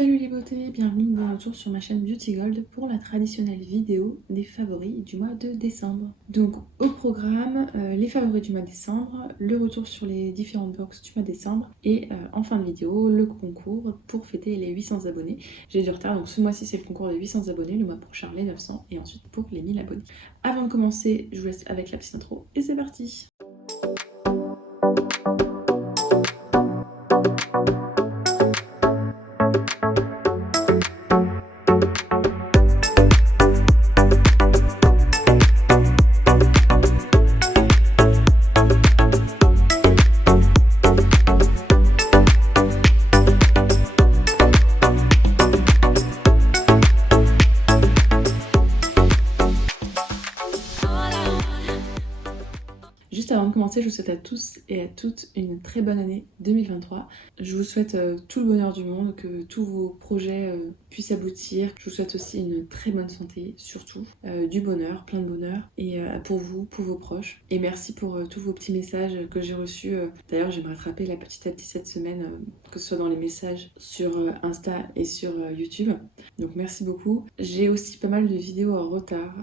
Salut les beautés, bienvenue de retour sur ma chaîne Beauty Gold pour la traditionnelle vidéo des favoris du mois de décembre. Donc au programme, les favoris du mois de décembre, le retour sur les différentes box du mois de décembre et en fin de vidéo, le concours pour fêter les 800 abonnés. J'ai du retard, donc ce mois-ci c'est le concours des 800 abonnés, le mois prochain les 900 et ensuite pour les 1000 abonnés. Avant de commencer, je vous laisse avec la petite intro et c'est parti. Juste avant de commencer, je vous souhaite à tous et à toutes une très bonne année 2023. Je vous souhaite tout le bonheur du monde, que tous vos projets puissent aboutir. Je vous souhaite aussi une très bonne santé, surtout du bonheur, plein de bonheur, et pour vous, pour vos proches. Et merci pour tous vos petits messages que j'ai reçus. D'ailleurs, je vais me rattraper là petit à petit cette semaine, que ce soit dans les messages sur Insta et sur YouTube. Donc merci beaucoup. J'ai aussi pas mal de vidéos en retard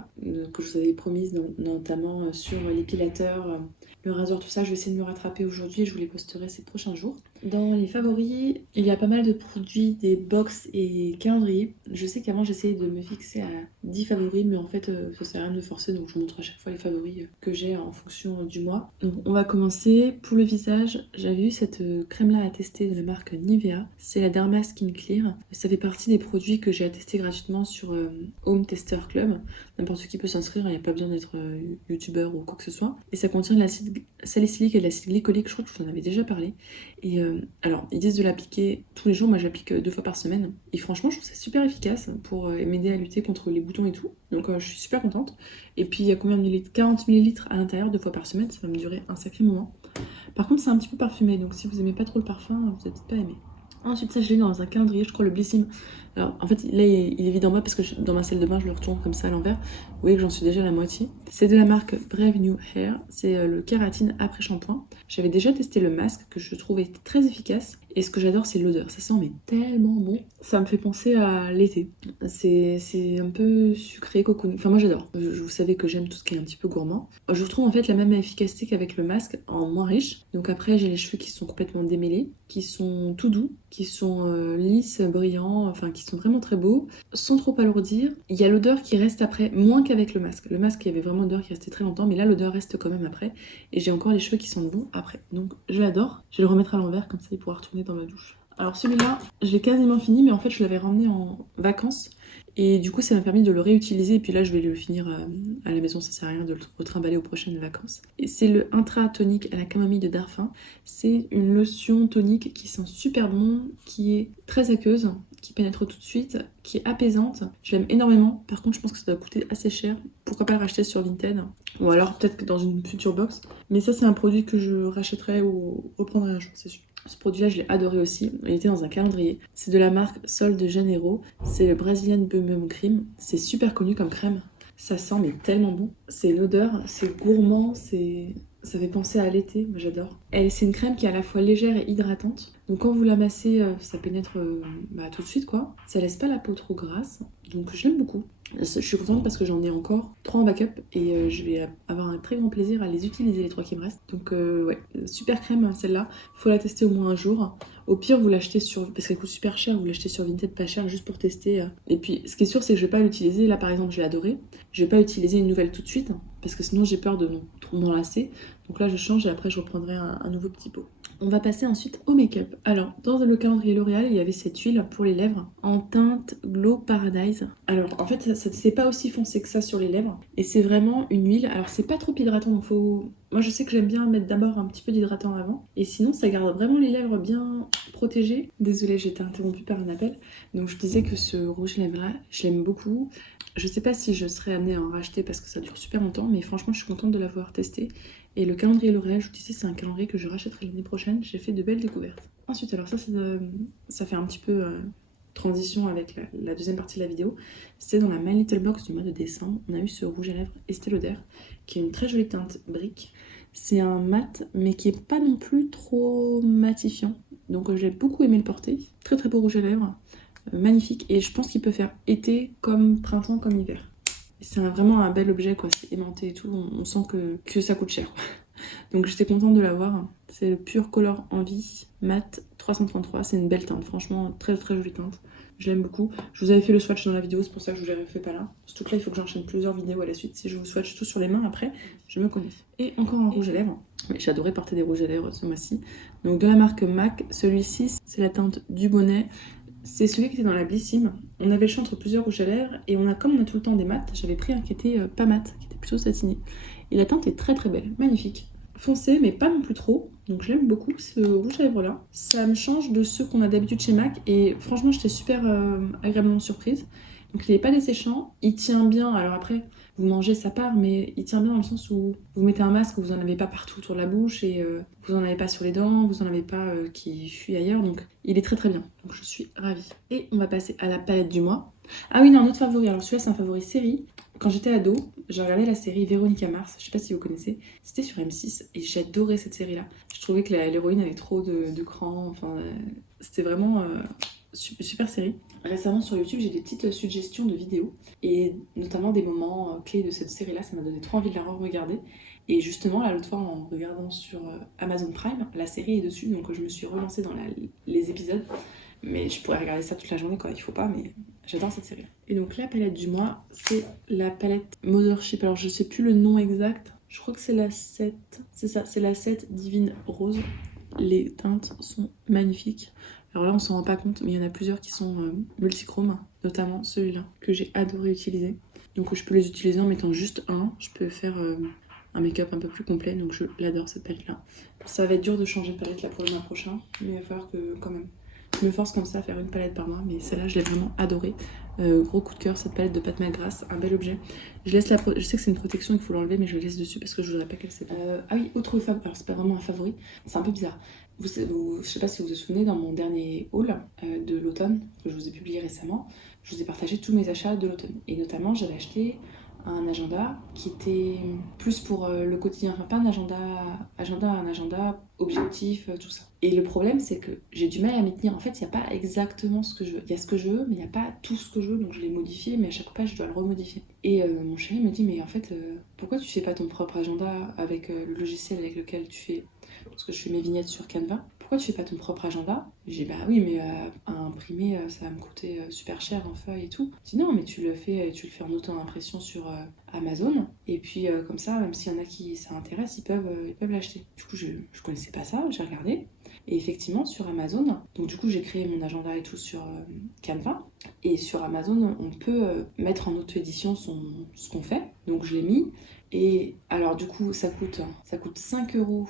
que je vous avais promises, notamment sur l'épilateur, le rasoir, tout ça. Je vais essayer de me rattraper aujourd'hui et je vous les posterai ces prochains jours. Dans les favoris, il y a pas mal de produits, des box et calendriers. Je sais qu'avant j'essayais de me fixer à 10 favoris, mais en fait ça sert à rien de me forcer, donc je vous montre à chaque fois les favoris que j'ai en fonction du mois. Donc on va commencer. Pour le visage, j'avais eu cette crème là à tester de la marque Nivea. C'est la Derma Skin Clear. Ça fait partie des produits que j'ai à tester gratuitement sur Home Tester Club. N'importe qui peut s'inscrire, il n'y a pas besoin d'être youtubeur ou quoi que ce soit. Et ça contient de l'acide salicylique et de l'acide glycolique, je crois que je vous en avais déjà parlé. Et alors, ils disent de l'appliquer tous les jours, moi j'applique 2 fois par semaine. Et franchement, je trouve ça super efficace pour m'aider à lutter contre les boutons et tout. Donc je suis super contente. Et puis il y a combien de millilitres? 40 millilitres à l'intérieur 2 fois par semaine, ça va me durer un sacré moment. Par contre, c'est un petit peu parfumé, donc si vous aimez pas trop le parfum, vous n'allez peut-être pas aimer. Ensuite, ça, je l'ai dans un calendrier, je crois, le Blissim. Alors, en fait, là, il est vide en bas parce que dans ma salle de bain, je le retourne comme ça à l'envers. Vous voyez que j'en suis déjà à la moitié. C'est de la marque Brave New Hair. C'est le kératine après shampoing. J'avais déjà testé le masque que je trouvais très efficace. Et ce que j'adore, c'est l'odeur. Ça sent mais tellement bon. Ça me fait penser à l'été. C'est un peu sucré, coconut. Enfin, moi, j'adore. Vous savez que j'aime tout ce qui est un petit peu gourmand. Je retrouve en fait la même efficacité qu'avec le masque en moins riche. Donc après, j'ai les cheveux qui sont complètement démêlés, qui sont tout doux, qui sont lisses, brillants, enfin qui sont vraiment très beaux, sans trop alourdir. Il y a l'odeur qui reste après, moins qu'avec le masque. Le masque, il y avait vraiment l'odeur qui restait très longtemps, mais là, l'odeur reste quand même après. Et j'ai encore les cheveux qui sentent bon après. Donc je l'adore. Je vais le remettre à l'envers, comme ça il pourra retourner dans ma douche. Alors celui-là, je l'ai quasiment fini, mais en fait je l'avais ramené en vacances. Et du coup, ça m'a permis de le réutiliser. Et puis là, je vais le finir à la maison. Ça sert à rien de le retrimballer aux prochaines vacances. Et c'est le Intra Tonique à la camomille de Darphin. C'est une lotion tonique qui sent super bon, qui est très aqueuse, qui pénètre tout de suite, qui est apaisante. Je l'aime énormément. Par contre, je pense que ça doit coûter assez cher. Pourquoi pas le racheter sur Vinted? Ou alors peut-être que dans une future box. Mais ça, c'est un produit que je rachèterai ou reprendrai un jour, c'est sûr. Ce produit-là, je l'ai adoré aussi. Il était dans un calendrier. C'est de la marque Sol de Janeiro. C'est le Brazilian Bum Cream. C'est super connu comme crème. Ça sent mais tellement bon. C'est l'odeur, c'est gourmand, ça fait penser à l'été. Moi, j'adore. C'est une crème qui est à la fois légère et hydratante. Donc quand vous la massez, ça pénètre tout de suite quoi. Ça laisse pas la peau trop grasse. Donc je l'aime beaucoup. Je suis contente parce que j'en ai encore 3 en backup et je vais avoir un très grand plaisir à les utiliser les 3 qui me restent. Donc ouais, super crème celle-là. Faut la tester au moins un jour. Au pire, vous l'achetez parce qu'elle coûte super cher, vous l'achetez sur Vinted pas cher juste pour tester. Et puis ce qui est sûr, c'est que je vais pas l'utiliser. Là par exemple, j'ai adoré. Je vais pas utiliser une nouvelle tout de suite parce que sinon j'ai peur de m'en lasser. Donc là je change et après je reprendrai un nouveau petit pot. On va passer ensuite au make-up. Alors, dans le calendrier L'Oréal, il y avait cette huile pour les lèvres en teinte Glow Paradise. Alors, en fait, c'est pas aussi foncé que ça sur les lèvres. Et c'est vraiment une huile. Alors, c'est pas trop hydratant, donc faut... Moi, je sais que j'aime bien mettre d'abord un petit peu d'hydratant avant. Et sinon, ça garde vraiment les lèvres bien protégées. Désolée, j'ai été interrompue par un appel. Donc, je disais que ce rouge à lèvres-là, je l'aime beaucoup. Je sais pas si je serais amenée à en racheter parce que ça dure super longtemps, mais franchement, je suis contente de l'avoir testé. Et le calendrier L'Oréal, je vous disais, c'est un calendrier que je rachèterai l'année prochaine. J'ai fait de belles découvertes. Ensuite, alors ça fait un petit peu transition avec la deuxième partie de la vidéo. C'était dans la My Little Box du mois de décembre. On a eu ce rouge à lèvres Estée Lauder, qui est une très jolie teinte brique. C'est un mat, mais qui est pas non plus trop matifiant. Donc j'ai beaucoup aimé le porter. Très très beau rouge à lèvres. magnifique. Et je pense qu'il peut faire été comme printemps, comme hiver. C'est vraiment un bel objet, quoi. C'est aimanté et tout. On sent que ça coûte cher. Donc j'étais contente de l'avoir. C'est le Pure Color Envie Mat 333. C'est une belle teinte, franchement, très très jolie teinte. Je l'aime beaucoup. Je vous avais fait le swatch dans la vidéo, c'est pour ça que je vous l'avais fait pas là. Surtout que là, il faut que j'enchaîne plusieurs vidéos à la suite. Si je vous swatch tout sur les mains après, je me connais. Et encore un rouge à lèvres. Mais j'adorais porter des rouges à lèvres ce mois-ci. Donc de la marque MAC, celui-ci, c'est la teinte du bonnet. C'est celui qui était dans la Blissim. On avait le choix entre plusieurs rouges à lèvres et comme on a tout le temps des mats, j'avais pris un qui était pas mat, qui était plutôt satiné. Et la teinte est très très belle, magnifique. Foncé, mais pas non plus trop. Donc je l'aime beaucoup, ce rouge à lèvres là. Ça me change de ceux qu'on a d'habitude chez MAC et franchement j'étais super agréablement surprise. Donc il n'est pas desséchant, il tient bien. Alors après, vous mangez sa part, mais il tient bien dans le sens où vous mettez un masque, vous en avez pas partout autour de la bouche et vous en avez pas sur les dents, vous en avez pas qui fuit ailleurs. Donc il est très très bien. Donc je suis ravie. Et on va passer à la palette du mois. Ah oui, non, un autre favori. Alors celui-là c'est un favori série. Quand j'étais ado, j'ai regardé la série Véronica Mars, je sais pas si vous connaissez, c'était sur M6 et j'adorais cette série-là. Je trouvais que l'héroïne avait trop de cran, enfin, c'était vraiment super série. Récemment sur YouTube, j'ai des petites suggestions de vidéos et notamment des moments clés de cette série-là, ça m'a donné trop envie de la re-regarder. Et justement, là, l'autre fois, en regardant sur Amazon Prime, la série est dessus, donc je me suis relancée dans les épisodes. Mais je pourrais regarder ça toute la journée, quoi, il faut pas, mais j'adore cette série. Et donc la palette du mois, c'est la palette Mothership. Alors je sais plus le nom exact, je crois que c'est la 7, c'est ça, c'est la 7 Divine Rose. Les teintes sont magnifiques. Alors là on s'en rend pas compte, mais il y en a plusieurs qui sont multichromes, notamment celui-là, que j'ai adoré utiliser. Donc je peux les utiliser en mettant juste un, je peux faire un make-up un peu plus complet, donc je l'adore cette palette-là. Ça va être dur de changer de palette là pour le mois prochain, mais il va falloir que quand même je me force comme ça à faire une palette par mois, mais celle-là, je l'ai vraiment adorée. Gros coup de cœur, cette palette de Pat McGrath, un bel objet. Je sais que c'est une protection, il faut l'enlever, mais je laisse dessus parce que je voudrais pas qu'elle s'ébranle. Ah oui, autre favori, alors c'est pas vraiment un favori, c'est un peu bizarre. Je sais pas si vous vous souvenez, dans mon dernier haul de l'automne, que je vous ai publié récemment, je vous ai partagé tous mes achats de l'automne. Et notamment, j'avais acheté un agenda qui était plus pour le quotidien, enfin pas un agenda objectif, tout ça. Et le problème c'est que j'ai du mal à m'y tenir, en fait il n'y a pas exactement ce que je veux, il y a ce que je veux mais il n'y a pas tout ce que je veux, donc je l'ai modifié mais à chaque page je dois le remodifier. Et mon chéri me dit mais en fait pourquoi tu fais pas ton propre agenda avec le logiciel avec lequel tu fais, parce que je fais mes vignettes sur Canva, pourquoi tu fais pas ton propre agenda? J'ai dit bah oui mais à imprimer ça va me coûter super cher en feuilles et tout. Je dis non mais tu le fais en auto-impression sur Amazon et puis comme ça même s'il y en a qui ça intéresse ils peuvent l'acheter. Du coup je connaissais pas ça, j'ai regardé et effectivement sur Amazon, donc du coup j'ai créé mon agenda et tout sur Canva et sur Amazon on peut mettre en auto-édition ce qu'on fait, donc je l'ai mis et alors du coup ça coûte 5 €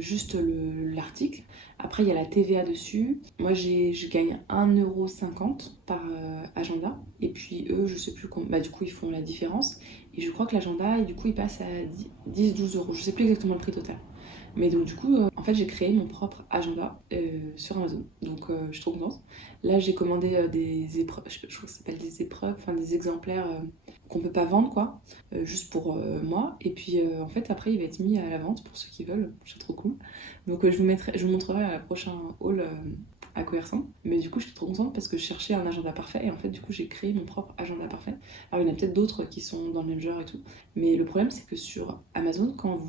juste l'article. Après, il y a la TVA dessus. Moi, je gagne 1,50 € par agenda. Et puis, eux, je sais plus combien. Bah, du coup, ils font la différence. Et je crois que l'agenda, du coup, il passe à 10-12 €. Je sais plus exactement le prix total. Mais donc, du coup, en fait, j'ai créé mon propre agenda sur Amazon. Donc, je suis trop contente. Là, j'ai commandé des épreuves. Je crois que ça s'appelle des épreuves, enfin des exemplaires qu'on peut pas vendre, quoi. Juste pour moi. Et puis, en fait, après, il va être mis à la vente pour ceux qui veulent. C'est trop cool. Donc je vous montrerai à la prochaine haul à quoi il ressemble. Mais du coup, je suis trop contente parce que je cherchais un agenda parfait et en fait, du coup, j'ai créé mon propre agenda parfait. Alors, il y en a peut-être d'autres qui sont dans le même genre et tout. Mais le problème, c'est que sur Amazon, quand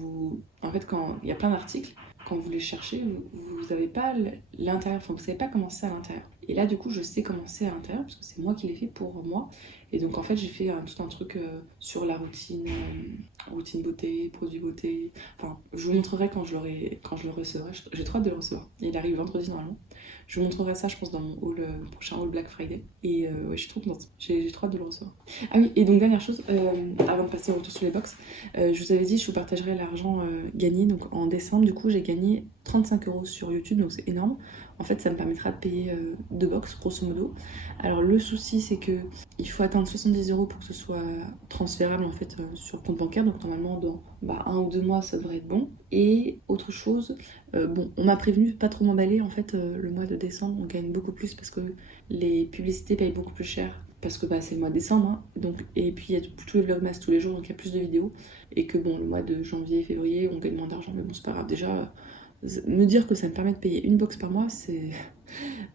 il y a plein d'articles, quand vous les cherchez, vous n'avez pas l'intérieur, enfin, vous savez pas comment c'est à l'intérieur. Et là, du coup, je sais comment c'est à l'intérieur parce que c'est moi qui l'ai fait pour moi. Et donc, en fait, j'ai fait tout un truc sur la routine beauté, produits beauté. Enfin, je vous montrerai quand je le recevrai. J'ai trop hâte de le recevoir. Il arrive vendredi normalement. Je vous montrerai ça, je pense, dans mon prochain haul Black Friday. Et ouais, je suis trop contente. J'ai trop hâte de le recevoir. Ah oui, et donc dernière chose, avant de passer au retour sur les box, je vous avais dit, je vous partagerai l'argent gagné. Donc en décembre, du coup, j'ai gagné 35 € sur YouTube, donc c'est énorme. En fait, ça me permettra de payer 2 box, grosso modo. Alors le souci, c'est que il faut atteindre 70 € pour que ce soit transférable en fait sur le compte bancaire. Donc normalement, dans 1 ou 2 mois, ça devrait être bon. Et autre chose, on m'a prévenu de pas trop m'emballer. En fait, le mois de décembre, on gagne beaucoup plus parce que les publicités payent beaucoup plus cher. Parce que c'est le mois de décembre, hein. Donc, et puis il y a tous les vlogmas tous les jours, donc il y a plus de vidéos. Et que le mois de janvier, février, on gagne moins d'argent, mais bon, c'est pas grave. Déjà, me dire que ça me permet de payer une box par mois, c'est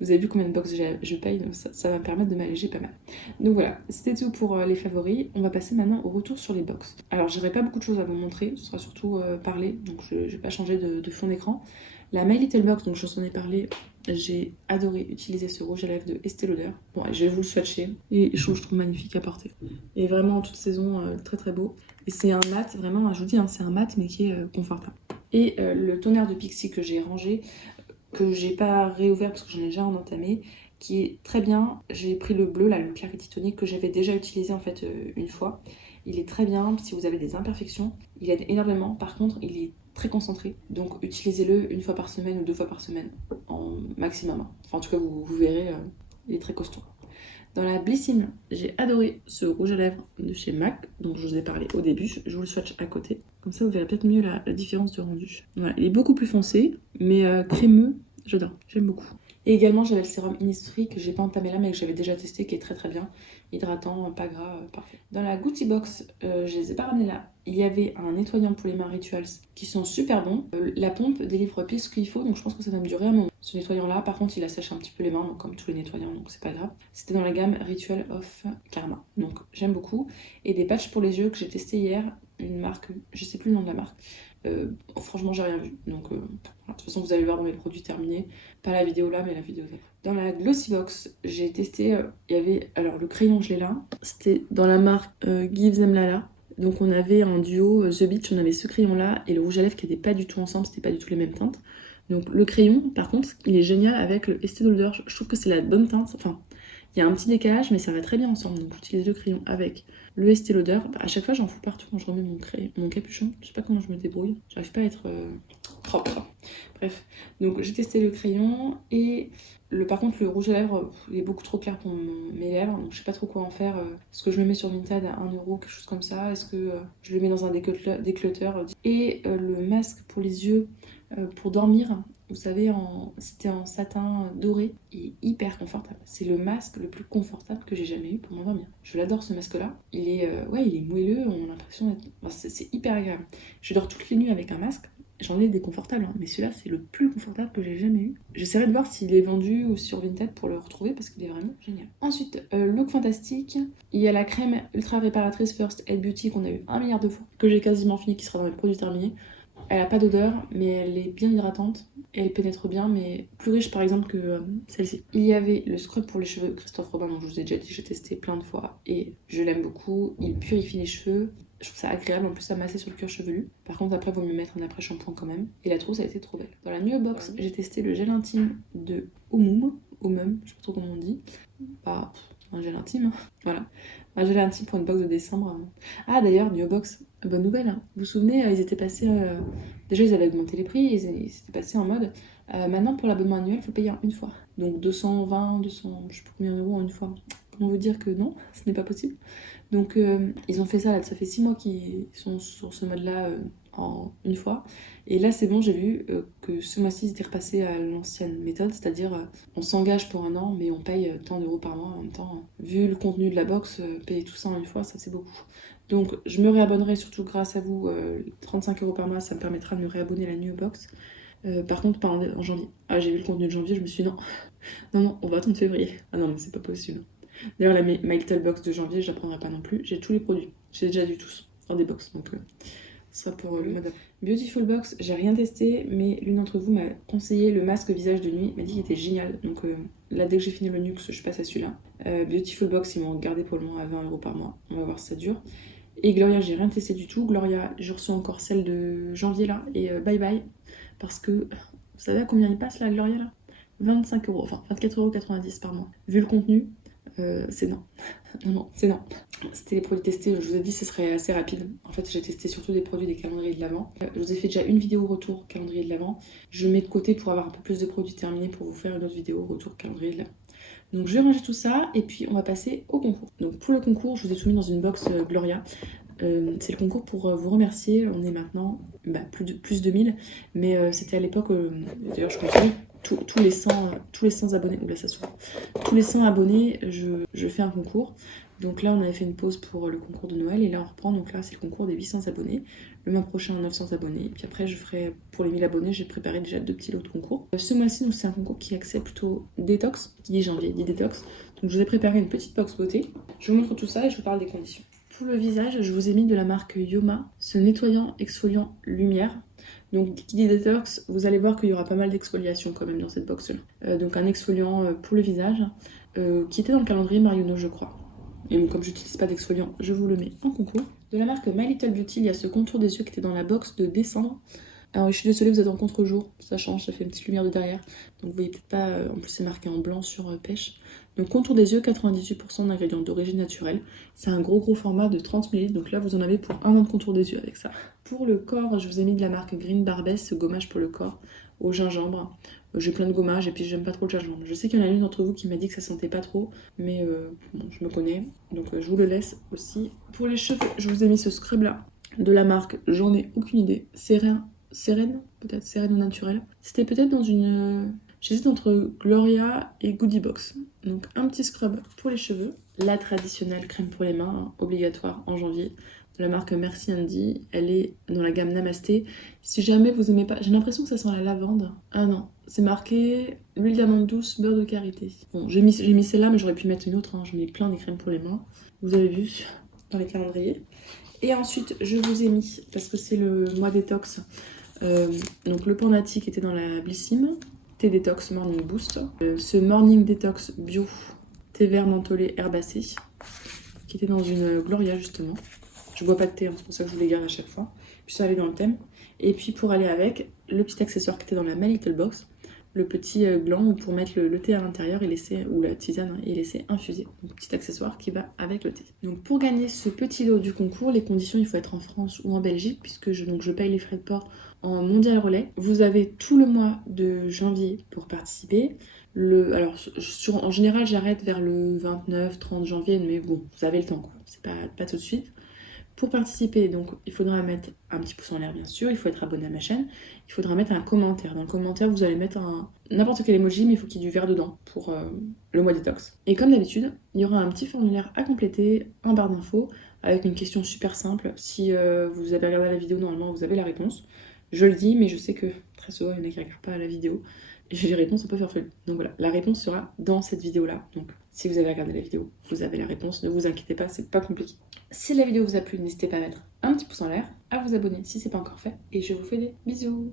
Vous avez vu combien de box je paye, donc ça va me permettre de m'alléger pas mal. Donc voilà, c'était tout pour les favoris. On va passer maintenant au retour sur les box. Alors j'aurai pas beaucoup de choses à vous montrer, ce sera surtout parler, donc je vais pas changer de fond d'écran. La My Little Box, donc je vous en ai parlé, j'ai adoré utiliser ce rouge à lèvres de Estée Lauder. Bon, je vais vous le swatcher, et je trouve magnifique à porter. Et vraiment en toute saison, très très beau. Et c'est un mat, vraiment, je vous dis, hein, c'est un mat mais qui est confortable. Et le tonnerre de Pixi que j'ai rangé, que j'ai pas réouvert parce que j'en ai déjà en entamé, qui est très bien. J'ai pris le bleu, là, le Clarity Tonic, que j'avais déjà utilisé en fait une fois. Il est très bien si vous avez des imperfections. Il aide énormément. Par contre, il est très concentré. Donc utilisez-le une fois par semaine ou 2 fois par semaine en maximum. Enfin, en tout cas, vous verrez, il est très costaud. Dans la Blissim, j'ai adoré ce rouge à lèvres de chez MAC, dont je vous ai parlé au début. Je vous le swatch à côté. Comme ça, vous verrez peut-être mieux la différence de rendu. Voilà, il est beaucoup plus foncé, mais crémeux, j'adore, j'aime beaucoup. Et également, j'avais le sérum Innisfree que j'ai pas entamé là, mais que j'avais déjà testé, qui est très très bien. Hydratant, pas gras, parfait. Dans la Gucci Box, je les ai pas ramenés là. Il y avait un nettoyant pour les mains Rituals qui sont super bons. La pompe délivre pile ce qu'il faut, donc je pense que ça va me durer un moment. Ce nettoyant là, par contre, il assèche un petit peu les mains, donc comme tous les nettoyants, donc c'est pas grave. C'était dans la gamme Ritual of Karma, donc j'aime beaucoup. Et des patchs pour les yeux que j'ai testé hier, une marque, je sais plus le nom de la marque. Franchement, j'ai rien vu. Donc, voilà. De toute façon, vous allez le voir dans mes produits terminés. Pas la vidéo là, mais la vidéo d'après. Dans la Glossy Box, j'ai testé. Il y avait. Alors, le crayon, je l'ai là. C'était dans la marque Give Them Lala. Donc, on avait en duo The Beach, on avait ce crayon là et le rouge à lèvres qui n'étaient pas du tout ensemble, c'était pas du tout les mêmes teintes. Donc, le crayon, par contre, il est génial avec le Estée Lauder. Je trouve que c'est la bonne teinte. Enfin, il y a un petit décalage, mais ça va très bien ensemble. Donc, j'utilise le crayon avec le Estée Lauder. À chaque fois, j'en fous partout quand je remets mon capuchon. Je sais pas comment je me débrouille. J'arrive pas à être propre. Bref, donc j'ai testé le crayon et par contre, le rouge à lèvres, il est beaucoup trop clair pour mes lèvres. Donc, je sais pas trop quoi en faire. Est-ce que je le mets sur Vinted à 1€, quelque chose comme ça? Est-ce que je le mets dans un déclutter? Et le masque pour les yeux, pour dormir. Vous savez, c'était en satin doré. Il est hyper confortable. C'est le masque le plus confortable que j'ai jamais eu pour m'endormir. Je l'adore ce masque-là. Il est moelleux. On a l'impression d'être. Enfin, c'est hyper agréable. Je dors toutes les nuits avec un masque. J'en ai des confortables, hein, mais celui-là c'est le plus confortable que j'ai jamais eu. J'essaierai de voir s'il est vendu ou sur Vinted pour le retrouver parce qu'il est vraiment génial. Ensuite, look fantastique. Il y a la crème ultra réparatrice First Aid Beauty qu'on a eu 1 milliard de fois, que j'ai quasiment fini, qui sera dans mes produits terminés. Elle a pas d'odeur, mais elle est bien hydratante et elle pénètre bien, mais plus riche par exemple que celle-ci. Il y avait le scrub pour les cheveux Christophe Robin, dont je vous ai déjà dit, j'ai testé plein de fois et je l'aime beaucoup. Il purifie les cheveux. Je trouve ça agréable, en plus à masser sur le cuir chevelu. Par contre, après, il vaut mieux mettre un après-shampoing quand même. Et la trousse a été trop belle. Dans la New Box, j'ai testé le gel intime de Omum, je sais pas trop comment on dit. Bah, un gel intime, voilà. Un gel intime pour une box de décembre. Ah, d'ailleurs, New Box, bonne nouvelle. Hein. Vous vous souvenez, ils étaient passés. Déjà, ils avaient augmenté les prix, ils étaient passés en mode. Maintenant, pour l'abonnement annuel, il faut payer en une fois. Donc 220, 200, je sais pas combien d'euros en une fois. Comment vous dire que non, ce n'est pas possible. Donc ils ont fait ça, là, ça fait 6 mois qu'ils sont sur ce mode-là en une fois. Et là c'est bon, j'ai vu que ce mois-ci ils étaient repassés à l'ancienne méthode, c'est-à-dire on s'engage pour 1 an, mais on paye tant d'euros par mois en même temps. Vu le contenu de la box, payer tout ça en une fois, ça c'est beaucoup. Donc je me réabonnerai surtout grâce à vous, 35€ par mois, ça me permettra de me réabonner à la New Box. Par contre, pas en janvier. Ah, j'ai vu le contenu de janvier, je me suis dit non, on va attendre février. Ah non, mais c'est pas possible. D'ailleurs, la My Little Box de janvier, je la prendrai pas non plus. J'ai tous les produits. J'ai déjà dû tous dans des box. Donc, ce sera pour le mois d'avril. Beautiful Box, j'ai rien testé, mais l'une d'entre vous m'a conseillé le masque visage de nuit. M'a dit qu'il était génial. Donc, là, dès que j'ai fini le Nux, je passe à celui-là. Beautiful Box, ils m'ont gardé pour le moment à 20€ par mois. On va voir si ça dure. Et Gloria, j'ai rien testé du tout. Gloria, je reçois encore celle de janvier là. Et bye bye. Parce que, vous savez à combien il passe là, Gloria là? 25€, enfin 24,90€ par mois. Vu le contenu, c'est non. Non, c'est non. C'était les produits testés, je vous ai dit ce serait assez rapide. En fait, j'ai testé surtout des produits des calendriers de l'Avent. Je vous ai fait déjà une vidéo retour calendrier de l'Avent. Je mets de côté pour avoir un peu plus de produits terminés pour vous faire une autre vidéo retour calendrier de l'Avent. Donc je vais ranger tout ça et puis on va passer au concours. Donc pour le concours, je vous ai tout mis dans une box Gloria. C'est le concours pour vous remercier. On est maintenant plus de 1000, mais c'était à l'époque, d'ailleurs je continue, tous les 100 abonnés, oula ça s'ouvre, tous les 100 abonnés, je fais un concours. Donc là, on avait fait une pause pour le concours de Noël et là, on reprend. Donc là, c'est le concours des 800 abonnés. Le mois prochain, 900 abonnés. Puis après, je ferai pour les 1000 abonnés, j'ai préparé déjà 2 petits lots de concours. Ce mois-ci, c'est un concours qui est axé plutôt détox, qui dit janvier, dit détox. Donc je vous ai préparé une petite box beauté. Je vous montre tout ça et je vous parle des conditions. Pour le visage, je vous ai mis de la marque Yoma, ce nettoyant exfoliant lumière. Donc qui dit détox, vous allez voir qu'il y aura pas mal d'exfoliation quand même dans cette box-là. Donc un exfoliant pour le visage, qui était dans le calendrier Marionneau, je crois. Et bon, comme je n'utilise pas d'exfoliant, je vous le mets en concours. De la marque My Little Beauty, il y a ce contour des yeux qui était dans la box de décembre. Alors je suis désolée, vous êtes en contre-jour, ça change, ça fait une petite lumière de derrière. Donc vous voyez peut-être pas, en plus c'est marqué en blanc sur pêche. Donc contour des yeux, 98% d'ingrédients d'origine naturelle. C'est un gros format de 30 ml, donc là vous en avez pour un an de contour des yeux avec ça. Pour le corps, je vous ai mis de la marque Green Barbès, ce gommage pour le corps, au gingembre. J'ai plein de gommages et puis j'aime pas trop le gingembre. Je sais qu'il y en a une d'entre vous qui m'a dit que ça sentait pas trop, mais bon, je me connais, donc je vous le laisse aussi. Pour les cheveux, je vous ai mis ce scrub là, de la marque, j'en ai aucune idée, Sérène, peut-être Sérène au naturel. C'était peut-être dans une... J'hésite entre Gloria et Goodie Box. Donc un petit scrub pour les cheveux. La traditionnelle crème pour les mains, obligatoire en janvier. De la marque Merci Andy. Elle est dans la gamme Namasté. Si jamais vous aimez pas... J'ai l'impression que ça sent la lavande. Ah non, c'est marqué l'huile d'amande douce, beurre de karité. Bon, j'ai mis celle-là, mais j'aurais pu mettre une autre. J'en ai plein des crèmes pour les mains. Vous avez vu dans les calendriers. Et ensuite, je vous ai mis, parce que c'est le mois détox, donc le Pantati qui était dans la Blissim, thé détox Morning Boost, ce Morning Detox Bio, thé vert mentholé herbacé, qui était dans une Gloria justement. Je bois pas de thé, c'est pour ça que je vous les garde à chaque fois. Puis ça allait dans le thème. Et puis pour aller avec, le petit accessoire qui était dans la My Little Box, le petit gland pour mettre le thé à l'intérieur et laisser, ou la tisane, et laisser infuser. Donc petit accessoire qui va avec le thé. Donc pour gagner ce petit lot du concours, les conditions, il faut être en France ou en Belgique, puisque je paye les frais de port en mondial relais. Vous avez tout le mois de janvier pour participer. En général, j'arrête vers le 29-30 janvier, mais bon, vous avez le temps, quoi. C'est pas tout de suite. Pour participer, donc, il faudra mettre un petit pouce en l'air, bien sûr. Il faut être abonné à ma chaîne. Il faudra mettre un commentaire. Dans le commentaire, vous allez mettre n'importe quel emoji, mais il faut qu'il y ait du vert dedans pour le mois détox. Et comme d'habitude, il y aura un petit formulaire à compléter en barre d'infos avec une question super simple. Si vous avez regardé la vidéo, normalement, vous avez la réponse. Je le dis, mais je sais que très souvent, il y en a qui ne regardent pas la vidéo. Et j'ai les réponses un peu farfelues. Donc voilà, la réponse sera dans cette vidéo-là. Donc si vous avez regardé la vidéo, vous avez la réponse. Ne vous inquiétez pas, c'est pas compliqué. Si la vidéo vous a plu, n'hésitez pas à mettre un petit pouce en l'air, à vous abonner si c'est pas encore fait. Et je vous fais des bisous.